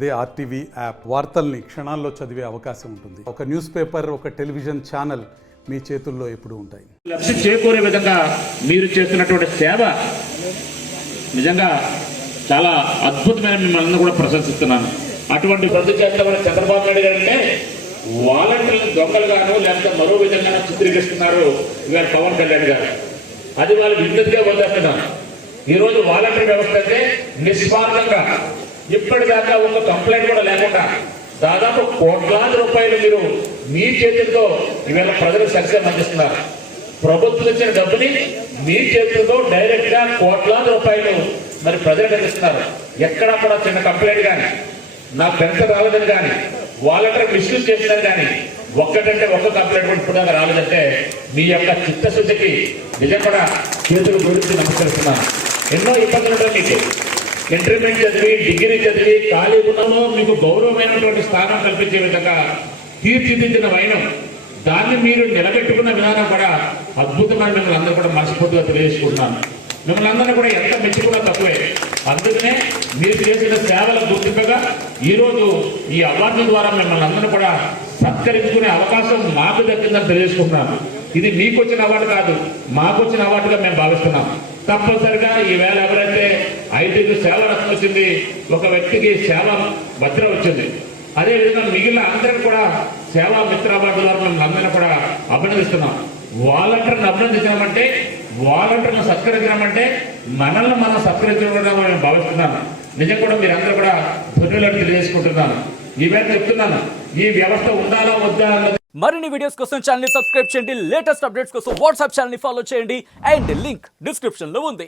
అదే RTV app వార్తల్ని క్షణాల్లో చదివే అవకాశం ఉంటుంది. ఒక న్యూస్ పేపర్, ఒక టెలివిజన్ ఛానల్ మీ చేతుల్లో ఎప్పుడూ ఉంటాయి. లక్ష్యం చేకూరే విధంగా మీరు చేస్తున్నటువంటి సేవ నిజంగా చాలా అద్భుతమైన, మిమ్మల్ని కూడా ప్రశంసిస్తున్నాను. అటువంటి రద్దు చేస్తామని చంద్రబాబు నాయుడు గారు అంటే వాలంటీర్లు దొంగలుగాను లేకపోతే మరో విధంగా చిత్రీకరిస్తున్నారు ఇవాళ పవన్ కళ్యాణ్ గారు. అది వాళ్ళు విద్యుత్గా వదిలేస్తున్నాను. ఈరోజు వాలంటీర్ వ్యవస్థ అయితే నిస్వార్థంగా ఇప్పటిదాకా ఒక కంప్లైంట్ కూడా లేకుండా దాదాపు కోట్లాది రూపాయలు మీరు మీ చేతులతో ఇవాళ ప్రజలకు సరిగ్గా అందిస్తున్నారు. ప్రభుత్వం ఇచ్చిన డబ్బుని మీ చేతులతో డైరెక్ట్ గా కోట్లాది రూపాయలు మరి ప్రజలకు అందిస్తున్నారు. ఎక్కడా కూడా చిన్న కంప్లైంట్ కానీ, నాకు పెన్షన్ రాలేదని కానీ, వాలంటీర్ మిస్యూజ్ చేసిందని కానీ ఒక్కటంటే ఒక్క కంప్లైంట్ కూడా ఇప్పుడు దాకా రాలేదంటే మీ యొక్క చిత్తశుద్ధికి నిజం కూడా చేతులు గురించి నమస్కరిస్తున్నాను. ఎన్నో ఇబ్బందులు ఉంటాయి మీకు. ఇంటర్మీడియట్ చదివి, డిగ్రీ చదివి ఖాళీ ఉన్నలో మీకు గౌరవమైనటువంటి స్థానం కల్పించే విధంగా తీర్చిదిద్దిన వైనం, దాన్ని మీరు నిలబెట్టుకున్న విధానం కూడా అద్భుతమైన మిమ్మల్ని అందరూ కూడా మనస్ఫూర్తిగా తెలియజేసుకుంటున్నాను. మిమ్మల్ని అందరినీ కూడా ఎంత మెచ్చుకున్నా తక్కువే. అందుకనే మీరు చేసిన సేవల గుర్తింపుగా ఈరోజు ఈ అవార్డు ద్వారా మిమ్మల్ని అందరూ కూడా సత్కరించుకునే అవకాశం మాకు దక్కిందని తెలియజేసుకుంటున్నాను. ఇది మీకు వచ్చిన అవార్డు కాదు, మాకు వచ్చిన అవార్డుగా మేము భావిస్తున్నాం. తప్పనిసరిగా ఈవేళ ఎవరైతే 5 సేవ రత్నం వచ్చింది, ఒక వ్యక్తికి సేవ భద్ర వచ్చింది. అదేవిధంగా మిగిలిన అందరికీ కూడా సేవా మిత్ర అవార్డు ద్వారా మేము అందరినీ కూడా అభినందిస్తున్నాం. వాలంటీర్ని అభినందించడమంటే, వాలంటీర్ను సత్కరించడమంటే మనల్ని మనం సత్కరించడం మేము భావిస్తున్నాను. నిజం కూడా మీరందరూ కూడా ధన్యులను తెలియజేసుకుంటున్నాను. ఈవేళ చెప్తున్నాను, ఈ వ్యవస్థ ఉండాలా వద్దా అన్నది. మరిన్ని వీడియోస్ కోసం ఛానల్ ని సబ్స్క్రైబ్ చేయండి. లేటెస్ట్ అప్డేట్స్ కోసం వాట్సాప్ ఛానల్ ని ఫాలో చేయండి. అండ్ లింక్ డిస్క్రిప్షన్ లో ఉంది.